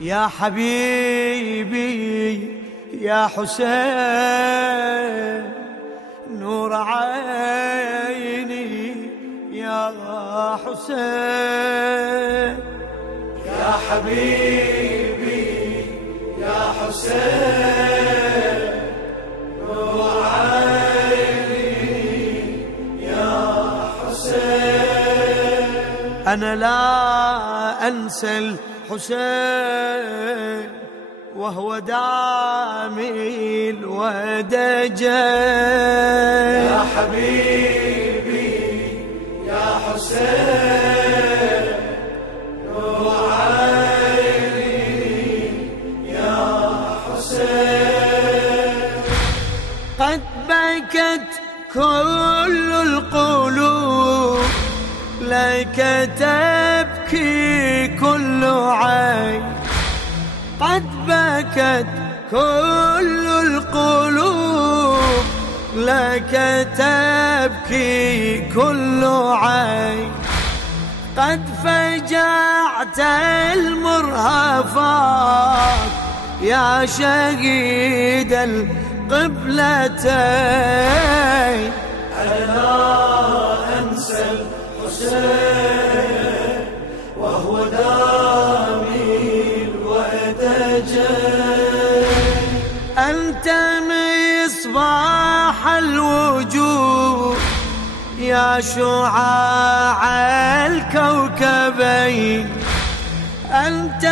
يا حبيبي يا حسين نور عيني يا حسين. يا حبيبي يا حسين نور عيني يا حسين. أنا لا أنسى الحسين وهو دامي الودجين. يا حبيبي يا حسين نور عيني يا حسين. قد بكت كل القلوب لك تبكي كل عين. قد بكت كل القلوب لك تبكي كل عين. قد فجعت المرهفات يا شهيد القبلتين. أنا لا أنسى الحسين وهو دامي الودجين. أنت مصباح الوجود يا شعاع الكوكبين. أنت